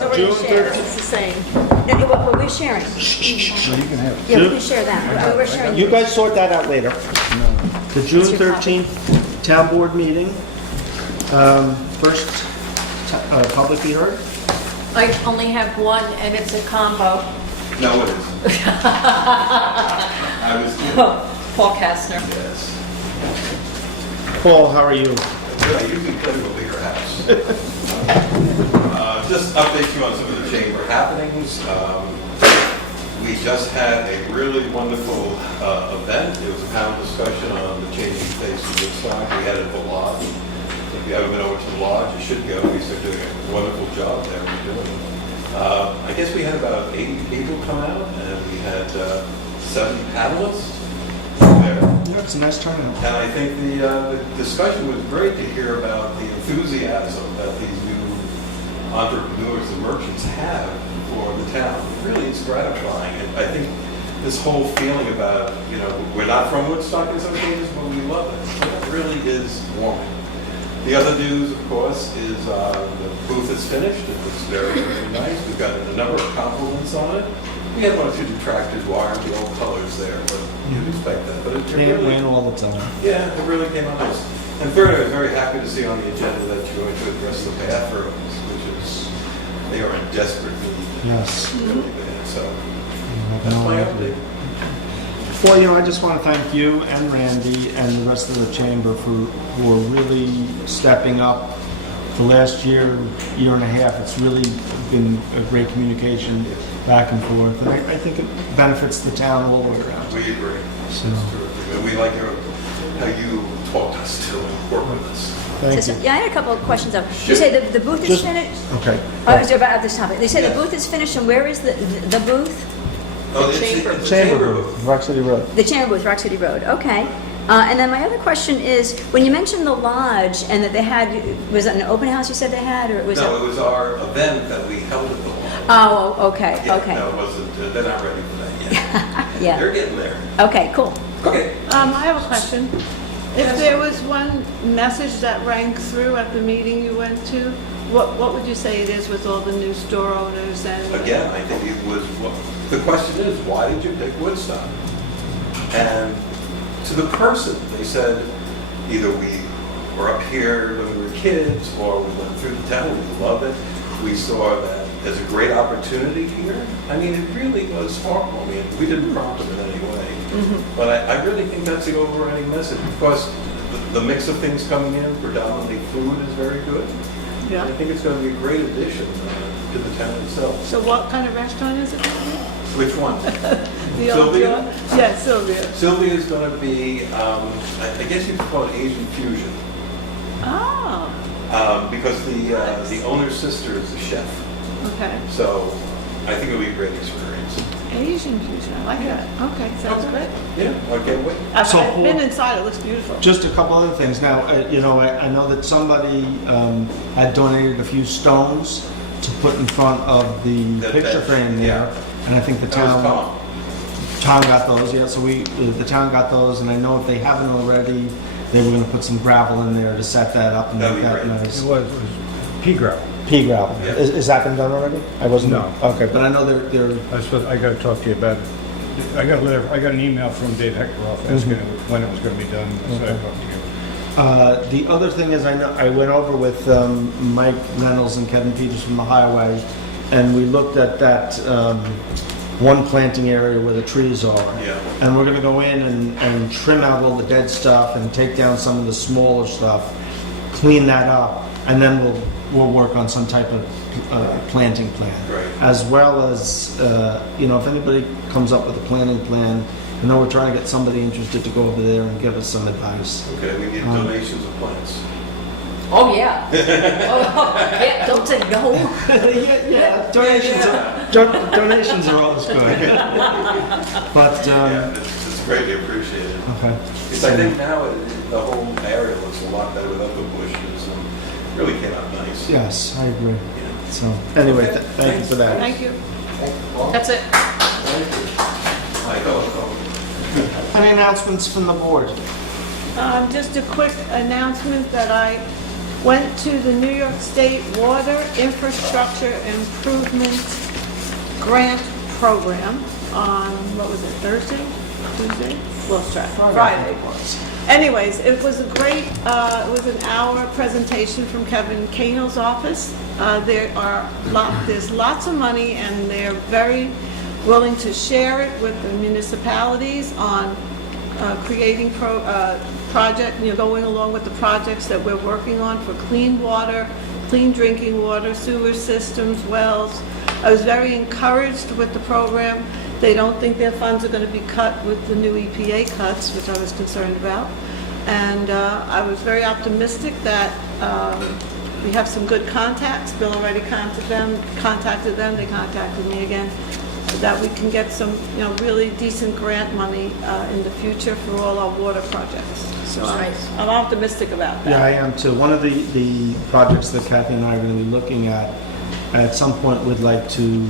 June Share, 13th. it's the same. No, what we're sharing. No, you can have it. Yeah, we can share that. We're sharing. You guys sort that out later. The June That's your copy. 13th town board meeting. First, publicly heard. I only have one, and it's a combo. No, it isn't. I was kidding. Paul Kastner. Yes. Paul, how are you? I usually play with a bigger house. Just update you on some of the chamber happenings. We just had a really wonderful event. It was a panel discussion on the changing face of Woodstock. We had it at the lodge. If you haven't been over to the lodge, you should go. They're doing a wonderful job there. I guess we had about 80 people come out, and we had 7 panelists there. Yeah, it's a nice turnout. And I think the discussion was great to hear about the enthusiasm that these new entrepreneurs and merchants have for the town. Really, it's gratifying. And I think this whole feeling about, we're not from Woodstock in some cases, but we love it. It really is warming. The other news, of course, is the booth is finished. It was very, very nice. We've got a number of compliments on it. We had one or two detractors, why aren't the old colors there? But you'd expect that. But it Can't really, win all the time. yeah, it really came out nice. And third, I was very happy to see on the agenda that you're going to address the bathrooms, which is, they are in desperate need. Yes. Really bad. So that's my update. Well, I just want to thank you and Randy and the rest of the chamber for really stepping up. The last year and a half, it's really been a great communication back and forth. And I think it benefits the town all the way around. We agree. So, It's terrific. And we like how you taught us to work with us. thank you. Yeah, I had a couple of questions though. You Sure. say the booth is Just- finished? Okay. It's about this topic. They say Yeah. the booth is finished, and where is the booth? Oh, it's a chamber booth. Rock City Road. The chamber booth, Rock City Road. Okay. And then my other question is, when you mentioned the lodge and that they had, was it an open house you said they had, or was No, it? it was our event that we held at the lodge. Oh, okay, Yeah, okay. No, it wasn't. They're not ready for that yet. Yeah. They're getting there. Okay, cool. Okay. I have a question. If there was one message that rang through at the meeting you went to, what would you say it is with all the new store owners and? Again, I think it was, the question is, why did you pick Woodstock? And to the person, they said, either we were up here when we were kids, or we went through the town, we loved it. We saw that there's a great opportunity here. I mean, it really was heartwarming. We didn't prompt them in any way. But I really think that's the overriding message. Of course, the mix of things coming in, predominantly food, is very good. Yeah. I think it's going to be a great addition to the town itself. So what kind of restaurant is it? Which one? The old Sylvia? joint? Yeah, Sylvia. Sylvia is going to be, I guess you could call it Asian fusion, Oh, because the owner's sister is the chef. okay. So I think it'll be a great experience. Asian fusion, I like that. Okay, sounds great. Yeah, I can't wait. I've So I've been who- inside, it looks beautiful. Just a couple other things. Now, I know that somebody had donated a few stones to put in front of the That picture bench, frame there. yeah. And I think the That was town, Tom. got those, yeah, so the town got those, and I know if they haven't already, they were gonna put some gravel in there to set that up and That'd make be that great. nice. It was pea gravel. Pea gravel. Yeah. Is that been done already? I wasn't. No. Okay, but I know they're, I got to talk to you about it. I got a letter, I got an email from Dave Heckeroff asking when it was going to be done, so I talked to you. the other thing is, I went over with Mike Reynolds and Kevin Peters from the highway, and we looked at that one planting area where the trees are. Yeah. And we're gonna go in and trim out all the dead stuff and take down some of the smaller stuff, clean that up, and then we'll work on some type of planting plan. Right. As well as, if anybody comes up with a planting plan, I know we're trying to get somebody interested to go over there and give us some advice. Okay, we need donations of plants. Oh, yeah. Oh, yeah, don't say no. yeah, donations are always good. But, Yeah, it's greatly appreciated. okay. Because I think now the whole area looks a lot better without the bushes and really came out nice. Yes, I agree. Yeah. So, anyway, Okay, thank you for that. Thank you. That's it. Thank you. I know. Any announcements from the board? Just a quick announcement that I went to the New York State Water Infrastructure Improvement Grant Program on, what was it, Thursday? Tuesday? Lost track. Friday. Anyways, it was a great, it was an hour presentation from Kevin Cano's office. There's lots of money, and they're very willing to share it with the municipalities on creating project, going along with the projects that we're working on for clean water, clean drinking water, sewer systems, wells. I was very encouraged with the program. They don't think their funds are going to be cut with the new EPA cuts, which I was concerned about. And I was very optimistic that we have some good contacts. Bill already contacted them, they contacted me again, so that we can get some, really decent grant money in the future for all our water projects. So I'm optimistic about that. Yeah, I am too. One of the projects that Kathy and I are going to be looking at some point, would like to,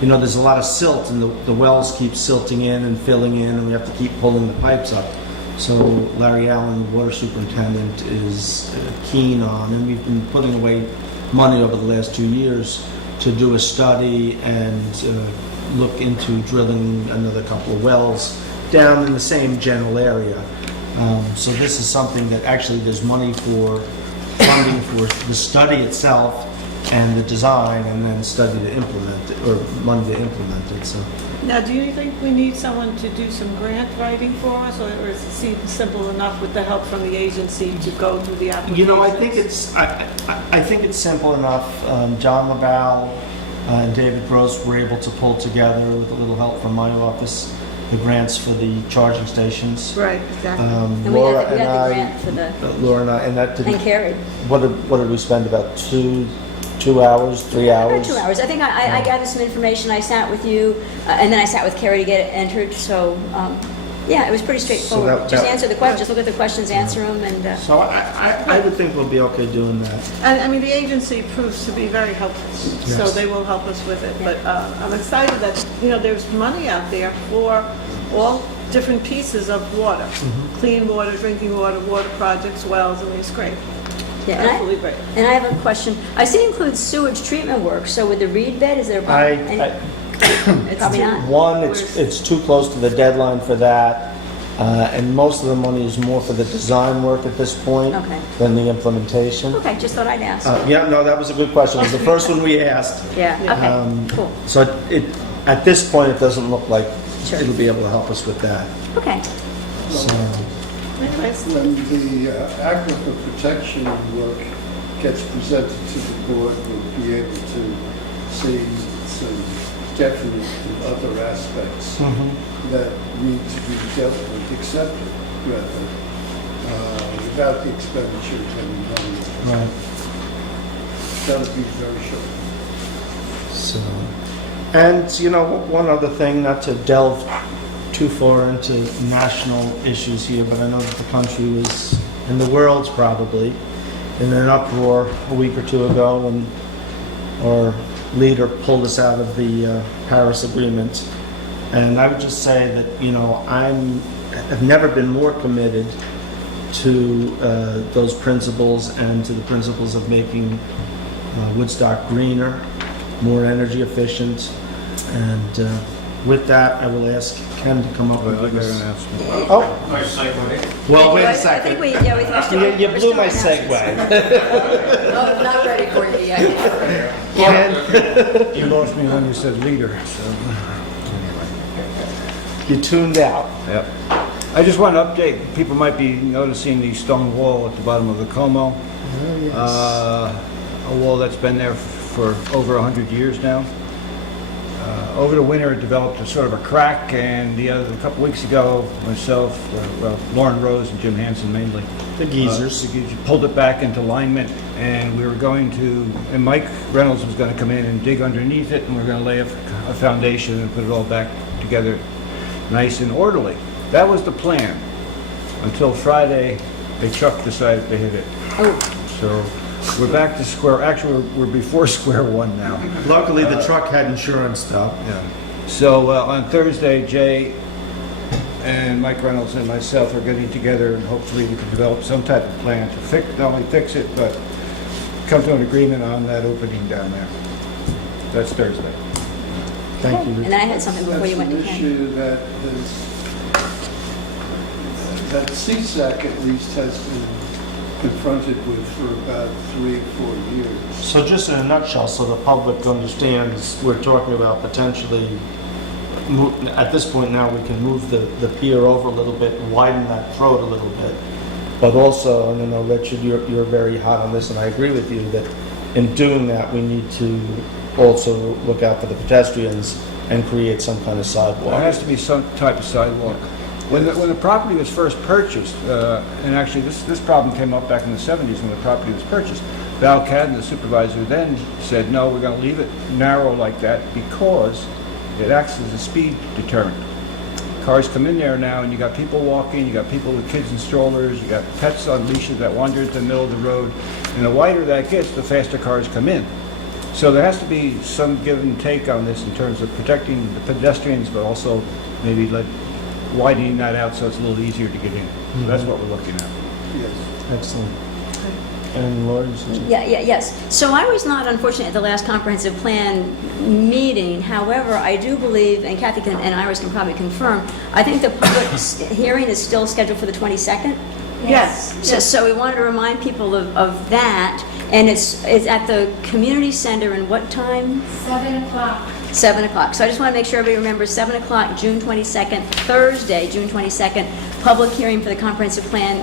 there's a lot of silt, and the wells keep silting in and filling in, and we have to keep pulling the pipes up. So Larry Allen, the water superintendent, is keen on, and we've been putting away money over the last 2 years to do a study and look into drilling another couple of wells down in the same general area. So this is something that actually there's money for funding for the study itself and the design, and then study to implement it, or money to implement it. So. Now, do you think we need someone to do some grant writing for us, or is it simple enough with the help from the agency to go through the applications? I think it's simple enough. John Laval and David Gross were able to pull together, with a little help from my office, the grants for the charging stations. Right, exactly. And we Laura got the grant for the, Laura and I, and that and Carrie. What did we spend? About 2 hours, 3 hours? About 2 hours. I think I gathered some information. I sat with you, and then I sat with Carrie to get it entered. So, it was pretty straightforward. So Just answer the questions, look at the questions, answer them, and... So I would think we'll be okay doing that. And I mean, the agency proves to be very helpful, so Yes. they will help us with it. But I'm excited that, there's money out there for all different pieces of water. Clean water, drinking water, water projects, wells, and it's great. Yeah, Absolutely great. and I have a question. I see it includes sewage treatment work. So with the reed bed, is there probably not? One, it's too close to the deadline for that, and most of the money is more for the design work at this point Okay. than the implementation. Okay, just thought I'd ask. That was a good question. It was the first one we asked. Yeah, okay, cool. So at this point, it doesn't look like Sure. it'll be able to help us with that. Okay. So, Anyways, When the aquifer protection work gets presented to the board, we'll be able to see some definite and other aspects that need to be dealt with, accepted, rather, without the expenditure of any money. right. That'll be very short. So, and one other thing, not to delve too far into national issues here, but I know that the country was, and the world's probably, in an uproar a week or two ago when our leader pulled us out of the Paris Agreement. And I would just say that, I've never been more committed to those principles, and to the principles of making Woodstock greener, more energy efficient. And with that, I will ask Ken to come up with this. Oh, well, wait a I second. think we're still... You we're blew still my on segue. No, not ready for you yet. Ken, You lost me when you said leader, so. you tuned out. Yep. I just want to update, people might be noticing the stone wall at the bottom of the Como. Oh, yes. A wall that's been there for over 100 years now. Over the winter, it developed a sort of a crack, and a couple weeks ago, myself, Lauren Rose and Jim Hansen mainly, The geezers. pulled it back into alignment, and we were going to, and Mike Reynolds was going to come in and dig underneath it, and we are going to lay a foundation and put it all back together nice and orderly. That was the plan, until Friday, a truck decided to hit it. Oh, So we're back to actually, we're before square one now. Luckily, the truck had insurance, though. Yeah. So on Thursday, Jay and Mike Reynolds and myself are getting together, and hopefully we can develop some type of plan to not only fix it, but come to an agreement on that opening down there. That's Thursday. Thank you. And then I had something before you went to That's an Ken. issue that CSAC at least has been confronted with for about 3 or 4 years. So just in a nutshell, so the public understands, we're talking about potentially, at this point now, we can move the pier over a little bit, widen that throat a little bit. But also, and I know Richard, you're very hot on this, and I agree with you, that in doing that, we need to also look out for the pedestrians and create some kind of There sidewalk. has to be some type of sidewalk. When the property was first purchased, and actually this problem came up back in the 70s when the property was purchased, Val Cadden, the supervisor then, said, no, we're going to leave it narrow like that because it acts as a speed deterrent. Cars come in there now, and you got people walking, you got people with kids in strollers, you got pets on leashes that wander into the middle of the road, and the wider that gets, the faster cars come in. So there has to be some give and take on this in terms of protecting the pedestrians, but also maybe widening that out so it's a little easier to get in. So that's what we're looking at. Yes. Excellent. And Lori? Yes. So I was not, unfortunately, at the last comprehensive plan meeting. However, I do believe, and Kathy and Iris can probably confirm, I think the public hearing is still scheduled for the 22nd. Yes. So we wanted to remind people of that, and it's at the community center, and what time? 7 o'clock. 7 o'clock. So I just want to make sure everybody remembers 7 o'clock, June 22nd, Thursday, June 22nd, public hearing for the comprehensive plan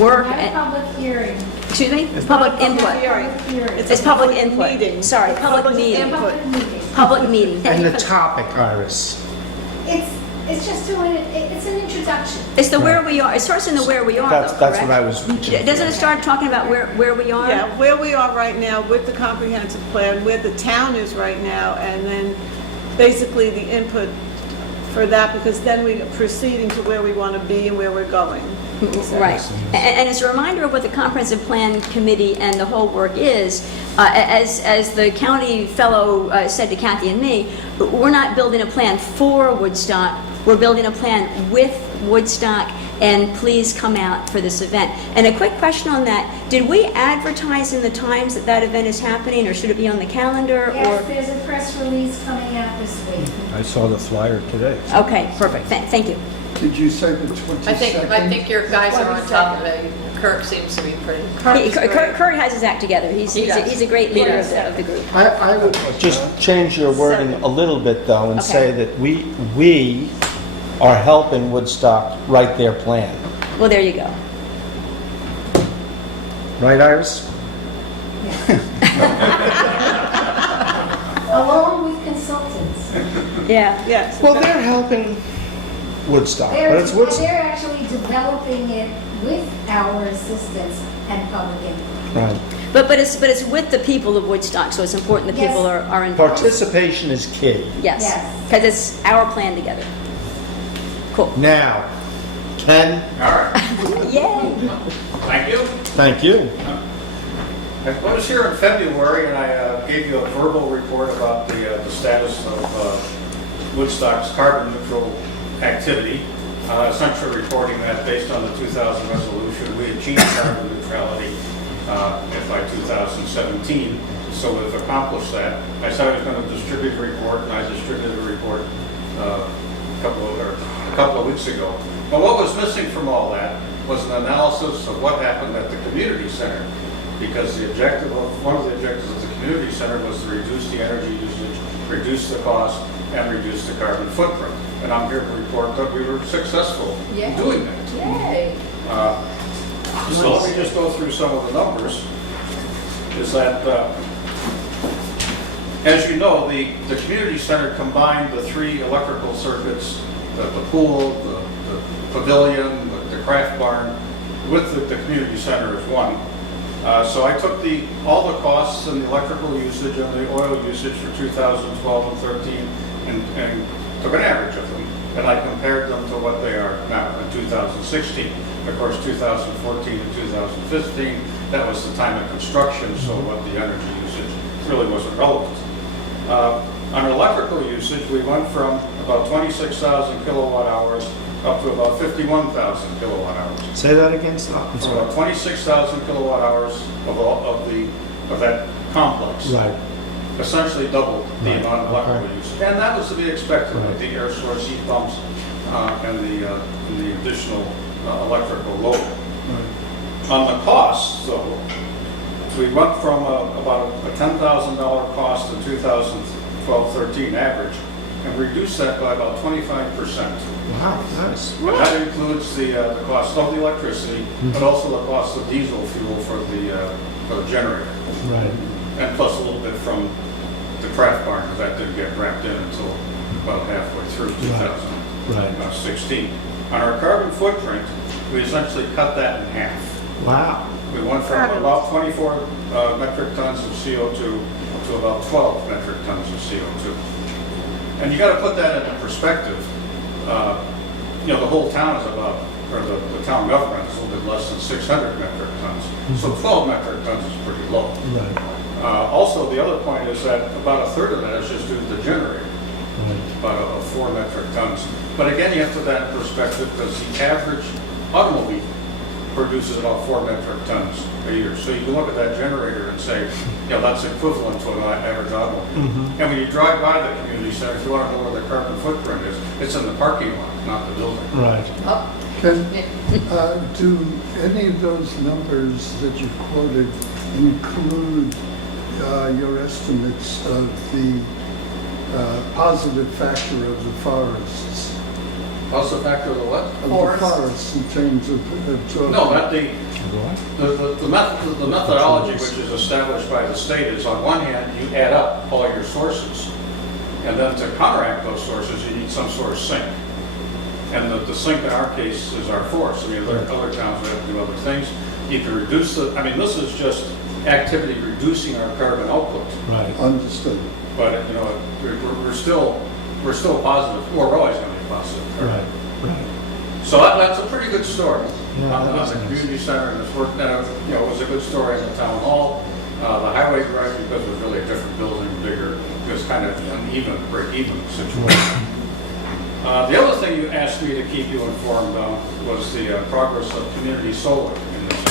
work. Not a public hearing. Excuse me? Public input. Hearing. Public hearing. It's public input. meeting. Sorry, public meeting. Public meeting. Public meeting. Thank And you the for- topic, Iris? It's just doing it, it's an introduction. It's the where we are. It starts in the where we are, That's though, what correct? I was reaching for. Doesn't it start talking about where we are? Yeah, where we are right now with the comprehensive plan, where the town is right now, and then basically the input for that, because then we're proceeding to where we want to be and where we're going. Right. And it's a reminder of what the comprehensive plan committee and the whole work is. As the county fellow said to Kathy and me, we're not building a plan for Woodstock. We're building a plan with Woodstock, and please come out for this event. And a quick question on that, did we advertise in the times that event is happening, or should it be on the calendar? Yes, there's a press release coming out this week. I saw the flyer today. Okay, perfect. Thank you. Did you say the 22nd? I think your guys are on top of it. Kirk seems to be pretty. Kurt has his act together. He's a great leader of the group. I would just change your wording a little bit, though, and Okay. say that we are helping Woodstock write their plan. Well, there you go. Right, Iris? Along with consultants. Yeah. Yes. Well, they're helping Woodstock, but They're, it's Woodstock. they're actually developing it with our assistance and public input. Right. But it's with the people of Woodstock, so it's important that people Yes. are involved. Participation is key. Yes, Yes. because it's our plan together. Cool. Now, Ken, All right, Yay! thank you. thank you. I was here in February and I gave you a verbal report about the status of Woodstock's carbon neutral activity, essentially reporting that based on the 2000 resolution, we achieved carbon neutrality by 2017, so we've accomplished that. I said I was going to distribute a report, and I distributed a report a couple of weeks ago. But what was missing from all that was an analysis of what happened at the community center, because one of the objectives of the community center was to reduce the energy usage, reduce the cost, and reduce the carbon footprint. And I'm here to report that we were successful in doing that. Yay. So let me just go through some of the numbers. Is that, as you know, the community center combined the 3 electrical circuits, the pool, the pavilion, the craft barn, with the community center as one. So I took all the costs and the electrical usage and the oil usage for 2012 and 13 and took an average of them. And I compared them to what they are now in 2016. Of course, 2014 and 2015, that was the time of construction, so what the energy usage really wasn't relevant. On electrical usage, we went from about 26,000 kilowatt hours up to about 51,000 kilowatt hours. Say that again, stop. I'm So sorry. about 26,000 kilowatt hours of that complex. Right, Essentially doubled the Right, amount of electrical okay. use. And that was to be expected with Right. the air source heat pumps and the additional electrical load. On the costs, though, we went from about a $10,000 cost in 2012-13 average and reduced that by about 25%. wow, nice. But that includes the cost of the electricity, but also the cost of diesel fuel for the generator. Right, And plus a little bit from the craft barn, because that didn't get wrapped in until about halfway through right, 2016. On our carbon footprint, we essentially cut that in half. wow, We went from about 24 metric tons of CO2 to about 12 metric tons of CO2. And you got to put that into perspective. The whole town is about, or the town government is a little bit less than 600 metric tons. So 12 metric tons is pretty low. right, Also, the other point is that about a third of that is just due to the generator, right, about 4 metric tons. But again, you have to put that in perspective because the average automobile produces about 4 metric tons a year. So you can look at that generator and say, that's equivalent to an average automobile. And when you drive by the community center, if you want to know where the carbon footprint is, it's in the parking lot, not the building. right. Oh, Can, do any of those numbers that you quoted include your estimates of the positive factor of the forests? What's the factor of the what? Of the Forest. forests in terms of absorption? No, not the methodology which is established by the state is on one hand, you add up all your sources. And then to counteract those sources, you need some sort of sink. And the sink in our case is our forest. I mean, there are other towns that have to do other things. You can reduce this is just activity reducing our carbon output. Right. Understood. But, we're still positive. We're always going to be positive. Right, right. So that's a pretty good story Yeah, that on is the nice. community center, and it's worked out. It was a good story in the town hall. The highway garage, because it was really a different building, bigger, it was kind of uneven, break-even situation. The other thing you asked me to keep you informed on was the progress of community solar in this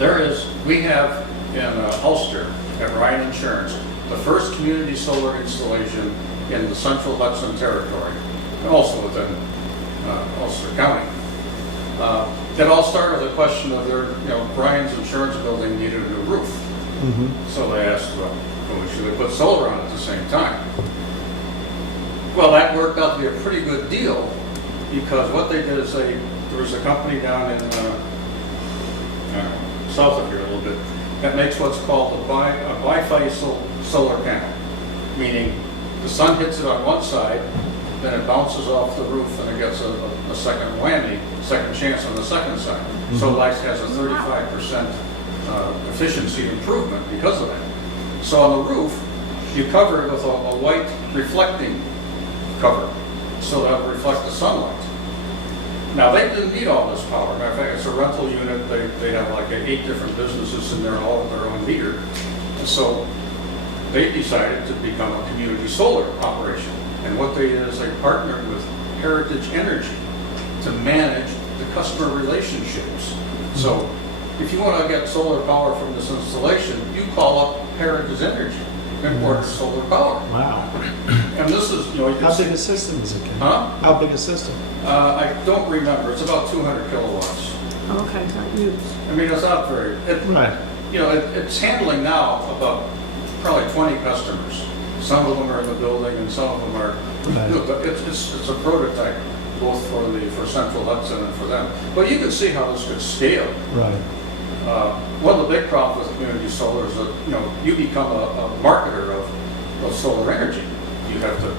area. We have in Ulster at Ryan Insurance, the first community solar installation in the central Hudson territory, and also within Ulster County. It all started with a question of Brian's insurance building needed a new roof. So they asked, well, should we put solar on at the same time? Well, that worked out to be a pretty good deal because what they did is there was a company down in south of here a little bit that makes what's called a bifacial solar panel, meaning the sun hits it on one side, then it bounces off the roof and it gets a second whammy, second chance on the second side. So light has a 35% efficiency improvement because of that. So on the roof, you cover it with a white reflecting cover, so that will reflect the sunlight. Now, they didn't need all this power. Matter of fact, it's a rental unit. They have like 8 different businesses in there, all with their own meter. And so they decided to become a community solar operation. And what they did is they partnered with Heritage Energy to manage the customer relationships. So if you want to get solar power from this installation, you call up Heritage Energy and order solar power. Wow. And this is, you How can big see, a system is it, Ken? huh? How big a system? I don't remember. It's about 200 kilowatts. Okay, not huge. I mean, it's not very, Right. it's handling now about probably 20 customers. Some of them are in the building and some of them are, Right. but it's a prototype, both for Central Hudson and for them. But you can see how this could scale. Right. One of the big problems with community solar is that, you become a marketer of solar energy. You have to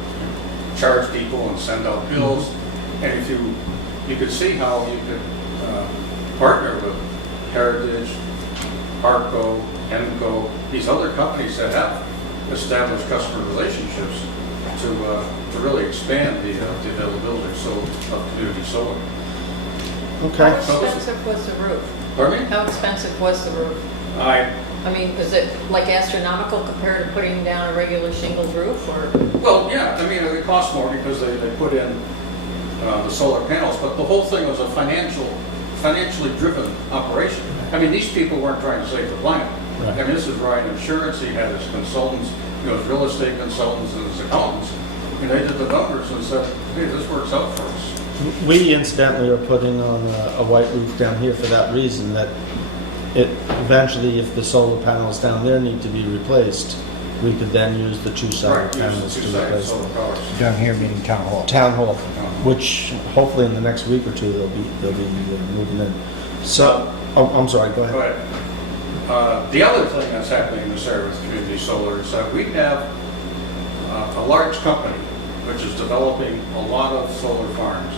charge people and send out bills. And if you could see how you could partner with Heritage, Arco, Enco, these other companies that have established customer relationships to really expand the availability of community solar. Okay. How expensive was the roof? Pardon me? How expensive was the roof? I mean, is it like astronomical compared to putting down a regular shingles roof or? Well, yeah, I mean, it costs more because they put in the solar panels, but the whole thing was a financially driven operation. I mean, these people weren't trying to save the planet. Right. I mean, this is Ryan Insurance, he had his consultants, his real estate consultants and his accountants, and they did the numbers and said, hey, this works out for us. We incidentally are putting on a white roof down here for that reason, that it eventually, if the solar panels down there need to be replaced, we could then use the two-sided Right, panels use to two-sided replace solar them. powers. Down here being Town Hall. Town Hall, which hopefully in the next week or two they'll be moving in. So, I'm sorry, go Go ahead. ahead. The other thing that's happening in this area with community solar is that we have a large company which is developing a lot of solar farms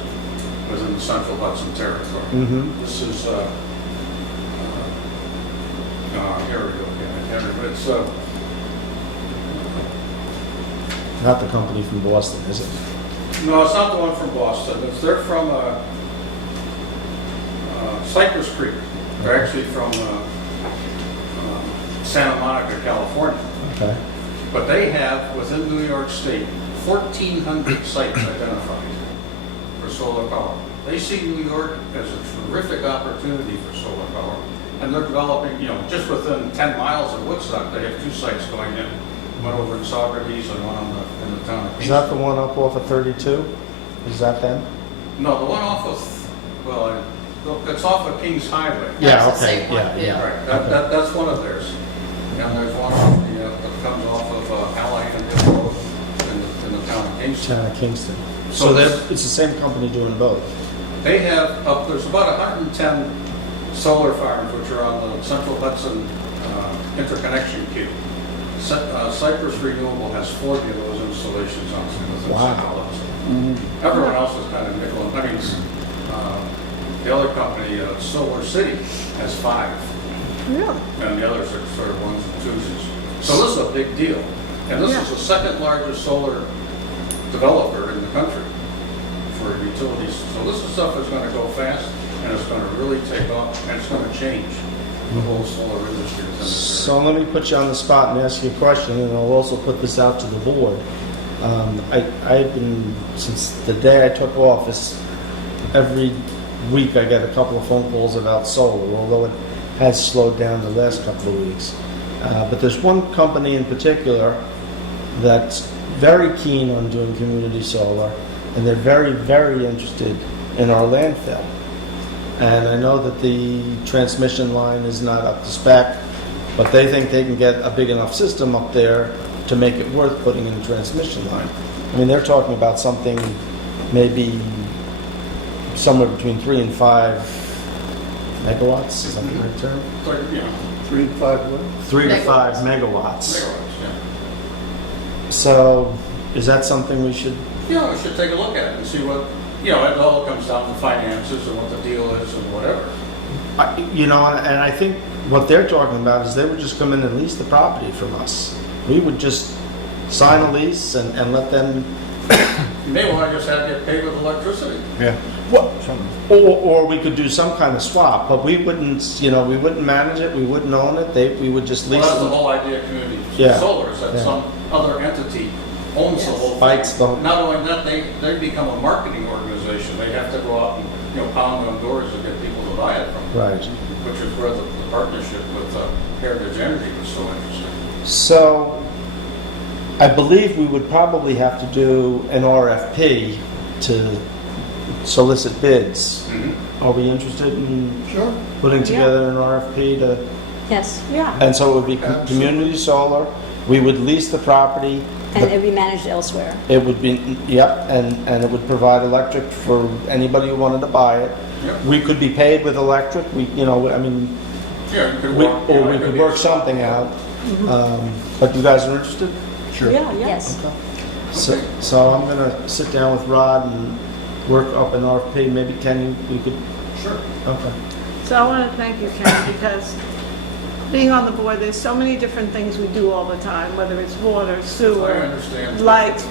within the Central Hudson Territory. Mm-hmm. This is, here we go, yeah, it's, Not the company from Boston, is it? no, it's not the one from Boston, they're from Cypress Creek. They're actually from Santa Monica, California. Okay. But they have, within New York State, 1,400 sites identified for solar power. They see New York as a terrific opportunity for solar power. And they're developing, just within 10 miles of Woodstock, they have 2 sites going in. One over in Saugerties and one in the town of Is that the Kingston. one up off of 32? Is that them? No, the one off of, well, it's off of Kings Highway. Yeah, That's the okay, same one, yeah, yeah. yeah. Right, that's one of theirs. And there's one that comes off of Allied and Hill Road in the town of Kingston. Town of Kingston. So So this- it's the same company doing both? They have, there's about 110 solar farms which are on the Central Hudson interconnection queue. Cypress Renewable has 40 of those installations on within Wow. Central Hudson. Everyone else is kind of nickel. I mean, the other company, Solar City, has 5. Really? And the others are sort of ones and twosies. So this is a big deal. And this is the second largest solar developer in the country for utilities. So this is stuff that's going to go fast, and it's going to really take off, and it's going to change the whole solar industry within this So let me put you on the spot and ask you a question, and I'll also put this out to the board. I've been, since the day I took office, every week I get a couple of phone calls about solar, although it has slowed down the last couple of weeks. But there's one company in particular that's very keen on doing community solar, and they're very, very interested in our landfill. And I know that the transmission line is not up to spec, but they think they can get a big enough system up there to make it worth putting in a transmission line. I mean, they're talking about something maybe somewhere between 3 and 5 megawatts, is that the right term? It's like, 3 to 5 what? 3 to 5 Megawatts. megawatts. megawatts, yeah. So, is that something we should, We should take a look at it and see what, it all comes down to finances and what the deal is and whatever. and I think what they're talking about is they would just come in and lease the property from us. We would just sign a lease and let them, You may want to just have it paid with electricity. Yeah. or we could do some kind of swap, but we wouldn't, we wouldn't manage it, we wouldn't own it, we would just Well, lease that's the it. whole idea of community Yeah. solar, is that Yeah. some other entity owns the whole thing. Bites the- Not only that, they become a marketing organization. They have to go out and, pound on doors to get people to buy it from them. Right. Which is where the partnership with Heritage Energy was so interesting. So, I believe we would probably have to do an RFP to solicit bids. Are we interested in Sure. putting together an RFP to, Yes, Yeah. and so it would be community solar, we would lease the property, and it would be managed elsewhere. it would be, yep, and it would provide electric for anybody who wanted to buy it. Yep. We could be paid with electric, I mean, Yeah, you could we, work. or it we could could be work a- something out. But you guys are interested? Sure. Yeah, yeah. Yes. Okay. So I'm gonna sit down with Rod and work up an RFP, maybe Ken, we could, Sure. okay. So I want to thank you, Ken, because being on the board, there's so many different things we do all the time, whether it's water, I sewer, understand. lights,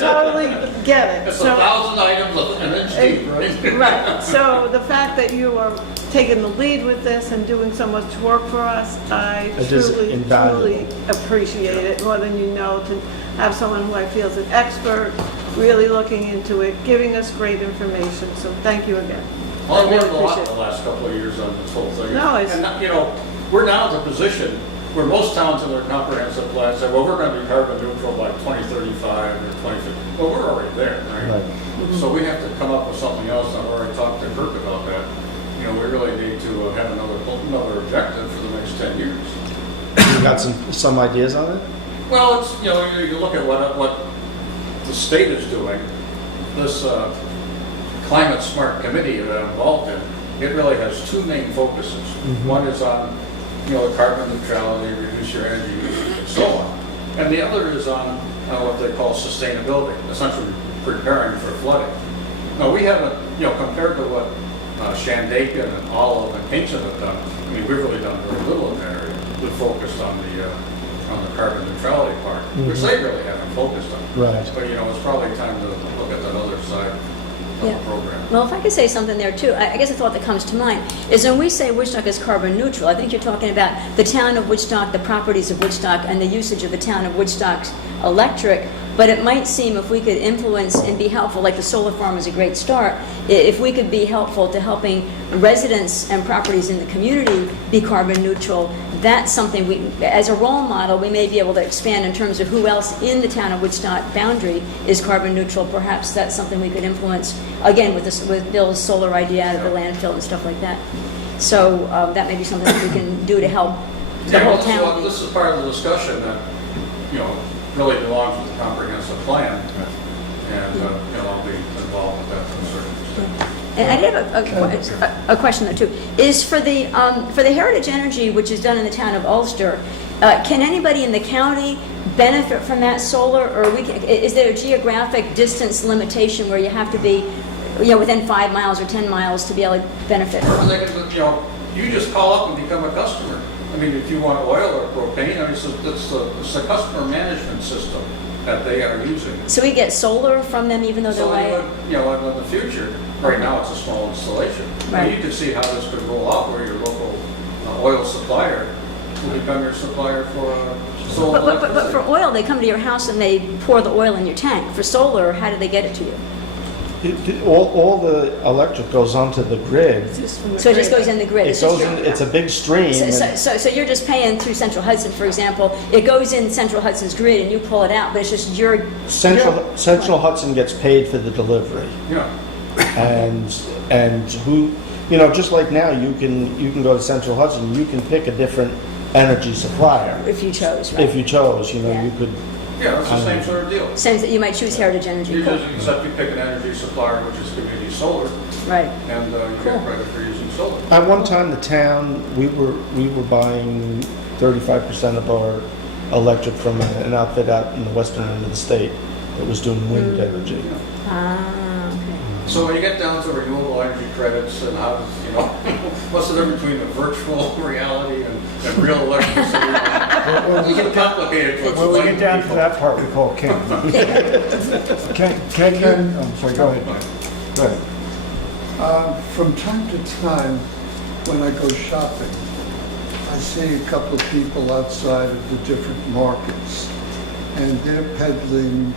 totally get it. It's So- 1,000 items, an inch deep, right? Right, so the fact that you are taking the lead with this and doing so much work for us, I It is truly, invaluable. truly appreciate it, more than you know, to have someone who I feel is an expert really looking into it, giving us great information, so thank you again. Well, I've I really learned a lot in appreciate the last couple of years on this whole thing. No, it's- And, you know, we're now in a position where most towns in their comprehensive plan say, well, we're going to be carbon neutral by 2035 or 2050. Well, we're already there, right? So we have to come up with something else. I've already talked to Kirk about that. You know, we really need to have another objective for the next 10 years. You got some ideas on it? Well, it's, you know, you look at what the state is doing, this climate smart committee that I'm involved in, it really has two main focuses. One is on, you know, carbon neutrality, reduce your energy usage, and so on. And the other is on what they call sustainability, essentially preparing for flooding. Now, we haven't, you know, compared to what Shandaken and Olive and Kingston have done, I mean, we've really done very little in that area. We've focused on the carbon neutrality part, which they really haven't focused on. Right. But, you know, it's probably time to look at that other side of Yeah. the program. Well, if I could say something there too, I guess a thought that comes to mind is when we say Woodstock is carbon neutral, I think you're talking about the town of Woodstock, the properties of Woodstock, and the usage of the town of Woodstock's electric. But it might seem if we could influence and be helpful, like the solar farm is a great start, if we could be helpful to helping residents and properties in the community be carbon neutral, that's something we, as a role model, we may be able to expand in terms of who else in the town of Woodstock boundary is carbon neutral. Perhaps that's something we could influence, again, with Bill's solar idea out of the landfill and stuff like that. So that may be something that we can do to help the whole town. This is part of the discussion that, you know, really belongs with the comprehensive plan. And, you know, I'll be involved with that to a certain extent. And I did have a question there too. Is for the Heritage Energy, which is done in the town of Ulster, can anybody in the county benefit from that solar, or is there a geographic distance limitation where you have to be, you know, within 5 miles or 10 miles to be able to benefit? Or they can, you know, you just call up and become a customer. I mean, if you want oil or propane, I mean, it's a customer management system that they are using. So we get solar from them even though they're So away? you know, in the future, right now it's a small installation. But Right. you can see how this could roll out where your local oil supplier will become your supplier for solar But electricity. for oil, they come to your house and they pour the oil in your tank. For solar, how do they get it to you? All the electric goes onto the grid. So it just goes in the grid? It It's just goes in, it's a big stream. and- So you're just paying through Central Hudson, for example. It goes in Central Hudson's grid and you pull it out, but it's just your... Central Hudson gets paid for the delivery. Yeah. And who, you know, just like now, you can go to Central Hudson, you can pick a different energy supplier. If you chose, right? If you chose, you know, Yeah. you could, Yeah, it's the same sort of deal. Same that you might choose Heritage Energy. You Cool. just, except you pick an energy supplier, which is Community Solar, Right. and you Cool. get credit for using solar. at one time, the town, we were buying 35% of our electric from an outfit out in the western end of the state that was doing wind energy. Ah, okay. So when you get down to renewable energy credits and how, you know, what's the difference between the virtual reality and real electricity? It's a complicated. to When we explain get down to people. that part, we call Ken. Ken, you, I'm sorry, go ahead. Go ahead. From time to time, when I go shopping, I see a couple of people outside of the different markets, and they're peddling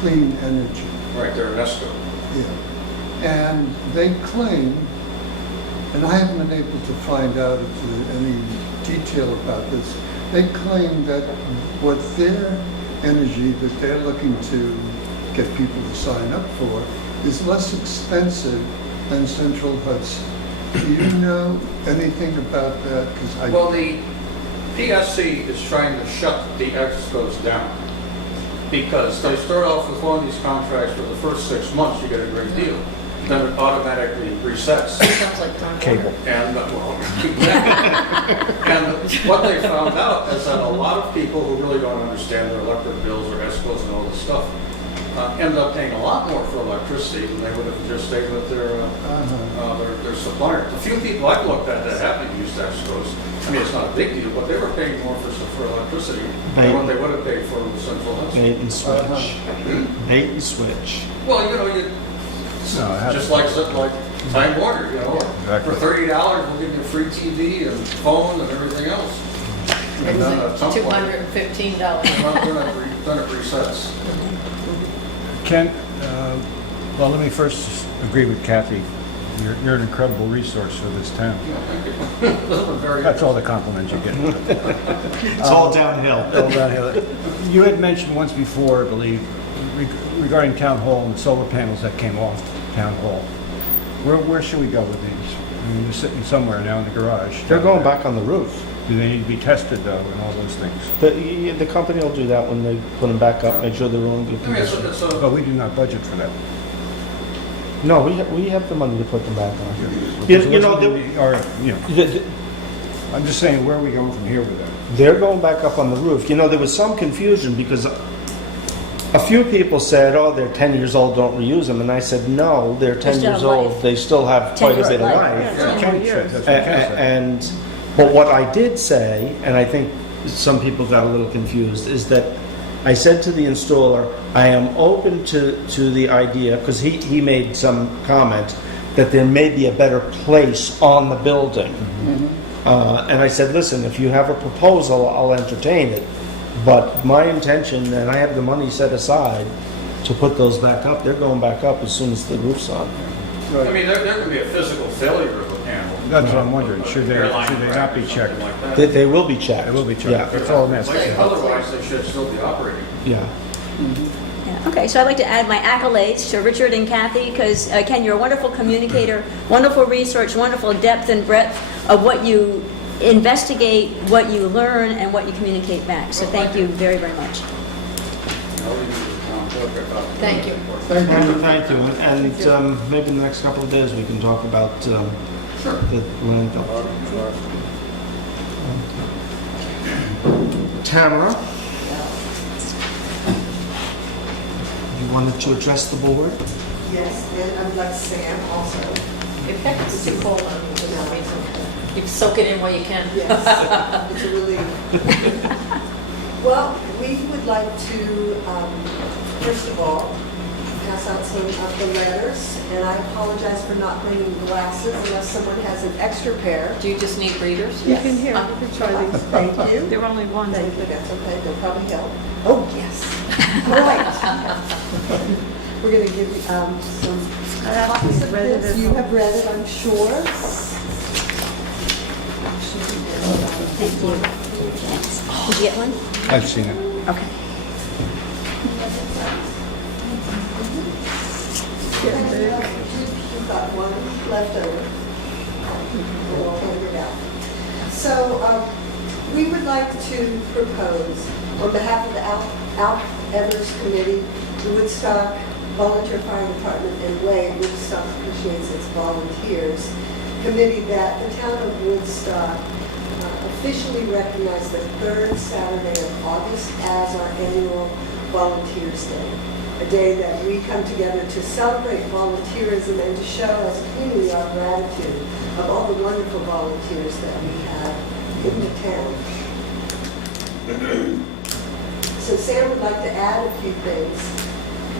clean energy. Right there in Esco. Yeah. And they claim, and I haven't been able to find out if there's any detail about this, they claim that what their energy that they're looking to get people to sign up for is less expensive than Central Hudson. Do you know anything about that? 'Cause I Well, the PSC is trying to shut the Escos down because they start off with one of these contracts for the first 6 months, you get a great deal. Then it automatically resets. Sounds like Tom Cable. And, well, and what they found out is that a lot of people who really don't understand their electric bills or ESCOs and all this stuff end up paying a lot more for electricity than they would have just stayed with their supplier. A few people I've looked at that haven't used ESCOs, I mean, it's not a big deal, but they were paying more for electricity than what they would have paid for the Central Hudson. Bait and switch. Bait and switch. Well, you know, No, it has just to- like Time Warner, you know, Exactly. for $30 we'll give you free TV and phone and everything else. And then at some point, $215. then it resets. Ken, Well, let me first agree with Kathy. You're an incredible resource for this town. That's all the compliments you get. It's all downhill. All downhill. You had mentioned once before, I believe, regarding town hall and the solar panels that came off town hall. Where should we go with these? I mean, they're sitting somewhere now in the garage. They're going back on the roof. Do they need to be tested though, and all those things? The company will do that when they put them back up, make sure they're in good I mean, condition. But we do not budget for that. No, we have the money to put them back on. You know, I'm just saying, where are we going from here with that? they're going back up on the roof. You know, there was some confusion because a few people said, oh, they're 10 years old, don't reuse them. And I said, no, they're 10 still years have old, life. they still have 10 quite a years bit of life. life. Yeah, That's what 10 Ken years. said. That's what Ken said. But what I did say, and I think some people got a little confused, is that I said to the installer, I am open to the idea, because he made some comment, that there may be a better place on the building. And I said, listen, if you have a proposal, I'll entertain it. But my intention, and I have the money set aside to put those back up, they're going back up as soon as the roof's on. I mean, there can be a physical failure of a panel. That's what I'm wondering. Should they not be checked? Something like that. They will be checked. They will be checked. Yeah, That's all I'm asking. Like, otherwise, they should still be operating. yeah. Yeah, okay, so I'd like to add my accolades to Richard and Kathy, because Ken, you're a wonderful communicator, wonderful research, wonderful depth and breadth of what you investigate, what you learn, and what you communicate back. So thank you very, very much. Thank you. Thank you. And maybe in the next couple of days, we can talk about the landfill. Tamara? You wanted to address the board? Yes, and I'd like Sam also. If heck, it's too cold on you for no reason. You can soak it in while you can. Yes, it's a relief. Well, we would like to, first of all, pass out some of the letters, and I apologize for not bringing glasses unless someone has an extra pair. Do you just need readers? You can hear, you can try these. Thank you. They're only one. Thank you, that's okay, they'll probably help. Oh, yes. All right. We're going to give you some copies of read it this. at You home. have read it, I'm sure. Thank you. Thanks. Did you get one? I've seen it. Okay. We've got one left over. We'll hand it out. So we would like to propose, on behalf of the Alp Evers Committee, the Woodstock Volunteer Fire Department, and Way, Woodstock appreciates its volunteers, committee, that the town of Woodstock officially recognize the third Saturday of August as our annual Volunteers Day, a day that we come together to celebrate volunteerism and to show as a community our gratitude of all the wonderful volunteers that we have in the town. So Sam would like to add a few things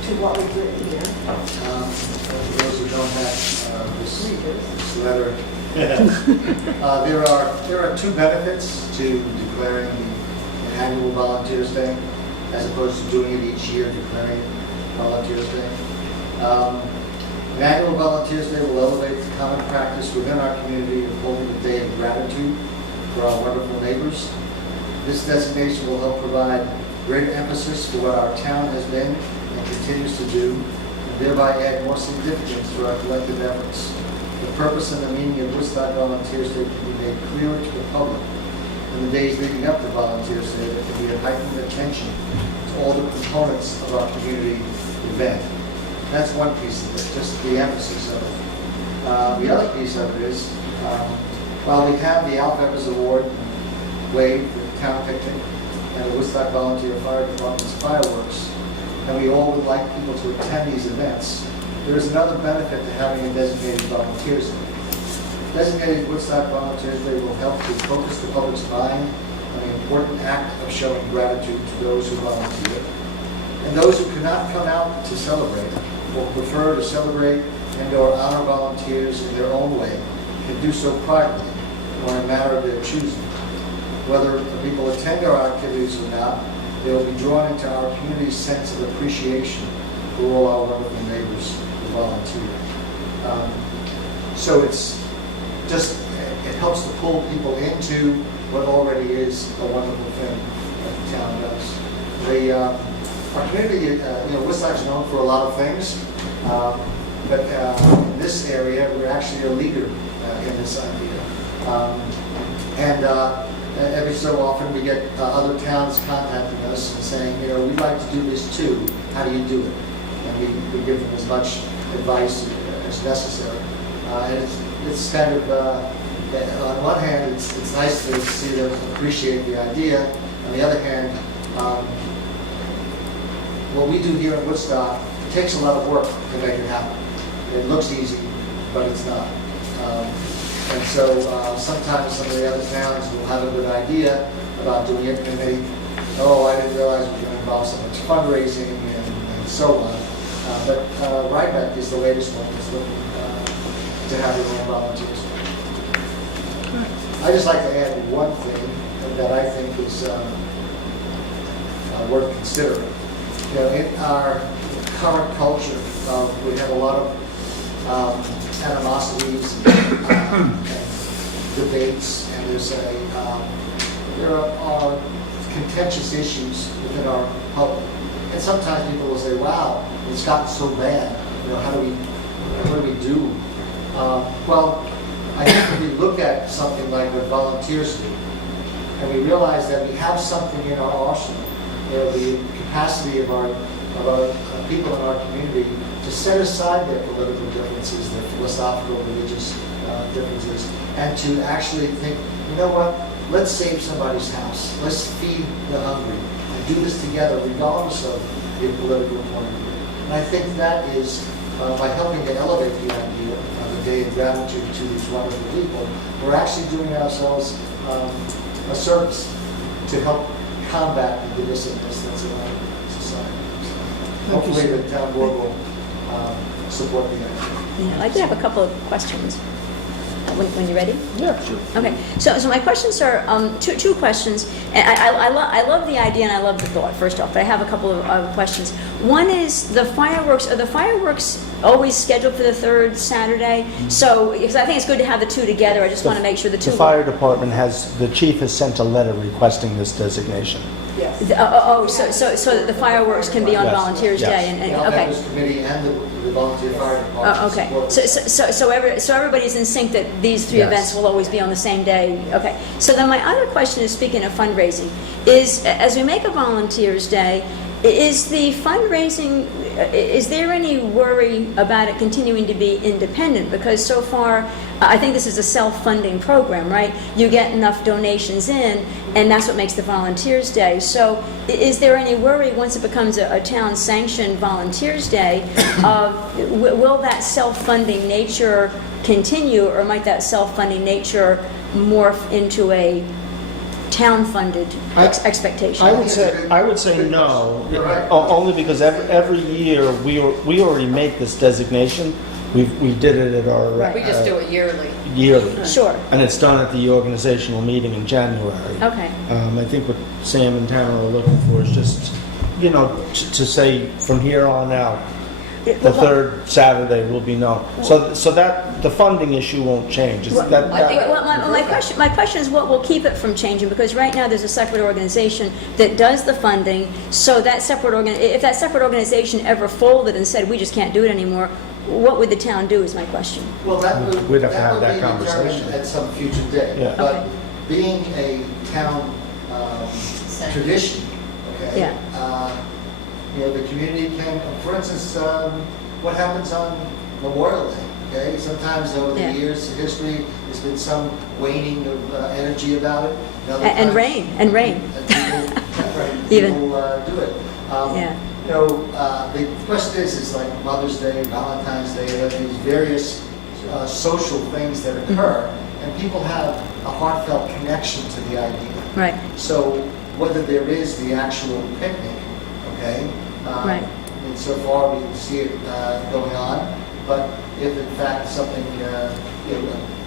to what we've written here. For those who don't have this letter, there are two benefits to declaring an annual Volunteers Day, as opposed to doing it each year, declaring Volunteers Day. An annual Volunteers Day will elevate the common practice within our community of holding a day of gratitude for our wonderful neighbors. This designation will help provide greater emphasis to what our town has been and continues to do, and thereby add more significance to our collective efforts. The purpose and the meaning of Woodstock Volunteers Day can be made clearer to the public in the days leading up to Volunteers Day. There can be a heightened attention to all the components of our community event. That's one piece of it, just the emphasis of it. The other piece of it is, while we have the Alp Evers Award, Wave, the town picnic, and the Woodstock Volunteer Fire Department's fireworks, and we all would like people to attend these events, there is another benefit to having a designated Volunteers Day. Designated Woodstock Volunteers Day will help to focus the public's mind on the important act of showing gratitude to those who volunteer. And those who cannot come out to celebrate or prefer to celebrate and/or honor volunteers in their own way can do so privately or in a manner of their choosing. Whether the people attend our activities or not, they will be drawn into our community's sense of appreciation who all our wonderful neighbors who volunteer. So it's just, it helps to pull people into what already is a wonderful thing that the town does. Our community, Woodstock's known for a lot of things, but in this area, we're actually a leader in this idea. And every so often, we get other towns contacting us and saying, we'd like to do this too. How do you do it? And we give them as much advice as necessary. And it's kind of, on one hand, it's nice to see them appreciate the idea. On the other hand, what we do here in Woodstock, it takes a lot of work to make it happen. It looks easy, but it's not. And so sometimes some of the other towns will have a good idea about doing it, and they, I didn't realize we were going to involve so much fundraising and so on. But Rhinebeck is the latest one that's looking to have their own volunteers. I just like to add one thing that I think is worth considering. In our current culture, we have a lot of animosities and debates, and there are contentious issues within our public. And sometimes people will say, "Wow, it's gotten so bad. What do we do?" Well, I think if we look at something like what volunteers do, and we realize that we have something in our arsenal, the capacity of our people in our community to set aside their political differences, their philosophical, religious differences, and to actually think, let's save somebody's house. Let's feed the hungry and do this together, regardless of your political point of view. And I think that is, by helping to elevate the idea of the Day of Gratitude to these wonderful people, we're actually doing ourselves a service to help combat the divisiveness that's in our society. So hopefully the town board will support the idea. I do have a couple of questions. When you're ready? Yeah, sure. Okay, so my questions are two questions, and I love the idea and I love the thought, first off, but I have a couple of questions. One is the fireworks. Are the fireworks always scheduled for the third Saturday? So, because I think it's good to have the two together, I just want to make sure the two... The fire department the chief has sent a letter requesting this designation. Yes. So that the fireworks can be on Yes. Volunteers Yes. Day, and The okay. Members Committee and the Volunteer Fire Department. Oh, okay. support So everybody's in sync that these three Yes. events will always be on the same day. Okay. So then my other question is, speaking of fundraising, is as we make a Volunteers Day, is the fundraising, is there any worry about it continuing to be independent? Because so far, I think this is a self-funding program, right? You get enough donations in, and that's what makes the Volunteers Day. So is there any worry once it becomes a town-sanctioned Volunteers Day, will that self-funding nature continue, or might that self-funding nature morph into a town-funded expectation? I would say no, You're right. only because every year we already make this designation. We did it at our Right. We just do it yearly. yearly, Sure. and it's done at the organizational meeting in January. Okay. I think what Sam and Tara are looking for is just, to say from here on out, the third Saturday will be known. So that the funding issue won't change. It's that- I think- Well, my question is what will keep it from changing, because right now there's a separate organization that does the funding, so that if that separate organization ever folded and said, we just can't do it anymore, what would the town do is my question. Well, We'd have to have would that be conversation. determined at some future day. Yeah. But Okay. being a town tradition, okay? Yeah. The community can, for instance, what happens on Memorial Day, okay? Sometimes over the Yeah. years, in history, there's been some waning of energy about it. Other And times- rain. And people, Even. people do it. Yeah. The question is like Mother's Day, Valentine's Day, there are these various social things that occur, and people have a heartfelt connection to the idea. Right. So whether there is the actual picnic, okay? Right. And so far we can see it going on, but if in fact something,